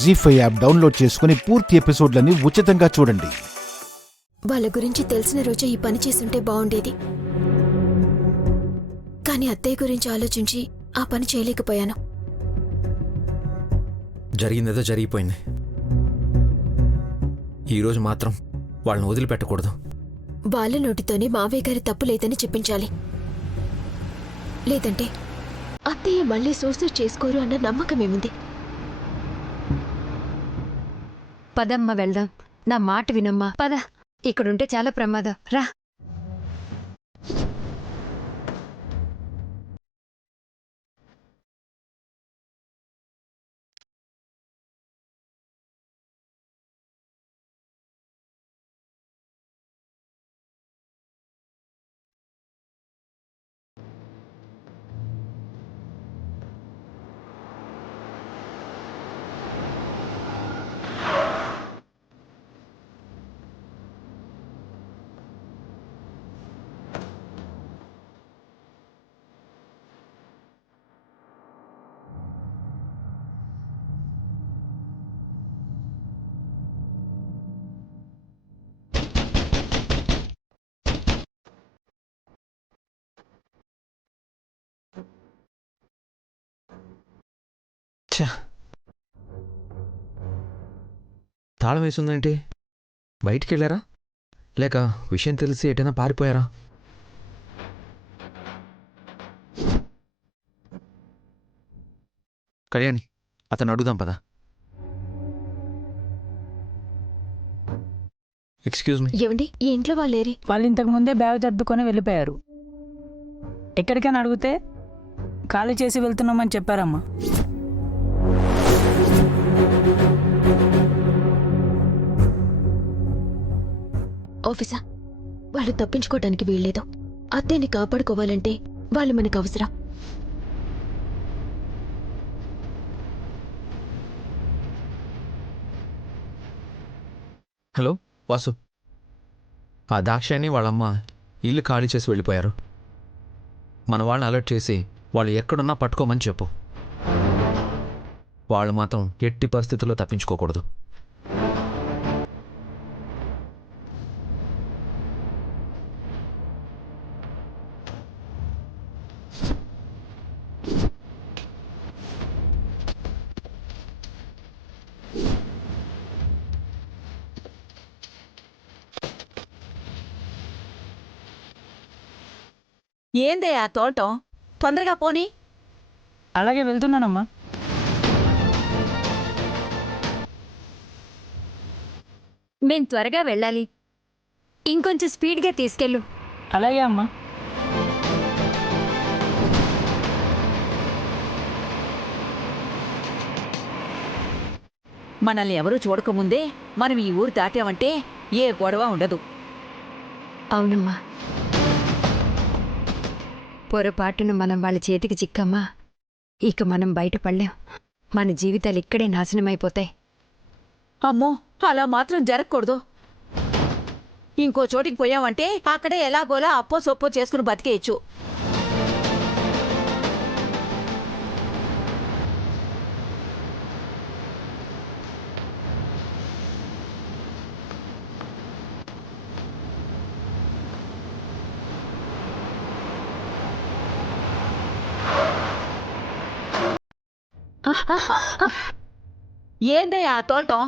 జీ5 app download చేసుకుని పూర్తి ఎపిసోడ్లని ఉచితంగా చూడండి. వాళ్ళ గురించి తెలిసిన రోజే ఈ పని చేసుంటే బాగుండేది. కానీ అత్తయ్య గురించి ఆలోచించి ఆ పని చేయలేకపోయాను. జరిగిందేదో జరిగిపోయింది. ఈరోజు మాత్రం వాళ్ళని వదిలిపెట్టకూడదు. వాళ్ళ నోటితోనే మావయ్య గారి తప్పు లేదని చెప్పించాలి. లేదంటే అత్తయ్య మళ్ళీ సూసైడ్ చేసుకోరు అన్న నమ్మకమేముంది? పదమ్మ వెళ్దాం. నా మాట వినమ్మా, పద. ఇక్కడుంటే చాలా ప్రమాదం, రా. తాళం వేసిందేంటి? బయటికి వెళ్ళారా లేక విషయం తెలిసి ఎటైనా పారిపోయారా? కళ్యాణి, అతను అడుగుదాం పదా. Excuse me. ఏమండి, ఈ ఇంట్లో వాళ్ళేరి? వాళ్ళు ఇంతకు ముందే బ్యాగ్ సర్దుకొని వెళ్ళిపోయారు. ఎక్కడికైనా అడిగితే ఖాళీ చేసి వెళ్తున్నామని చెప్పారమ్మా. ఆఫీసా, వాళ్ళు తప్పించుకోవటానికి వీల్లేదు. అత్తయ్యని కాపాడుకోవాలంటే వాళ్ళు మనకు అవసరం. హలో వాసు, ఆ దాక్షాయని వాళ్ళమ్మ ఇల్లు ఖాళీ చేసి వెళ్ళిపోయారు. మన వాళ్ళని అలర్ట్ చేసి వాళ్ళు ఎక్కడున్నా పట్టుకోమని చెప్పు. వాళ్ళు మాత్రం ఎట్టి పరిస్థితుల్లో తప్పించుకోకూడదు. ఏందయ్యా తోటం? తొందరగా పోనీ. అలాగే వెళ్తున్నానమ్మా. మేం త్వరగా వెళ్ళాలి, ఇంకొంచెం స్పీడ్గా తీసుకెళ్ళు. అలాగే అమ్మా. మనల్ని ఎవరూ చూడకముందే మనం ఈ ఊరు దాటామంటే ఏ గొడవ ఉండదు. అవునమ్మా, పొరపాటును మనం వాళ్ళ చేతికి చిక్కమ్మా, ఇక మనం బయటపడలేం. మన జీవితాలు ఇక్కడే నాశనమైపోతాయి. అమ్మో, అలా మాత్రం జరగకూడదు. ఇంకో చోటికి పోయామంటే అక్కడే ఎలాగోలా అప్పో సొప్పో చేసుకుని బతికేయచ్చు. ఏందయ్యా తోటం?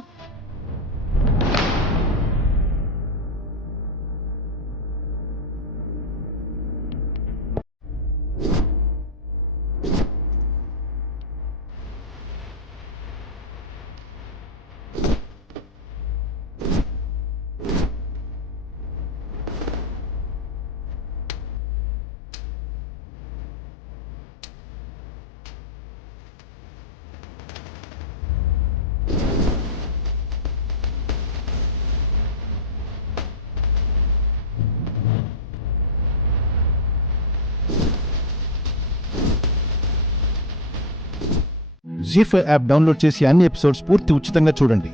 జీ5 యాప్ డౌన్లోడ్ చేసి అన్ని ఎపిసోడ్స్ పూర్తి ఉచితంగా చూడండి.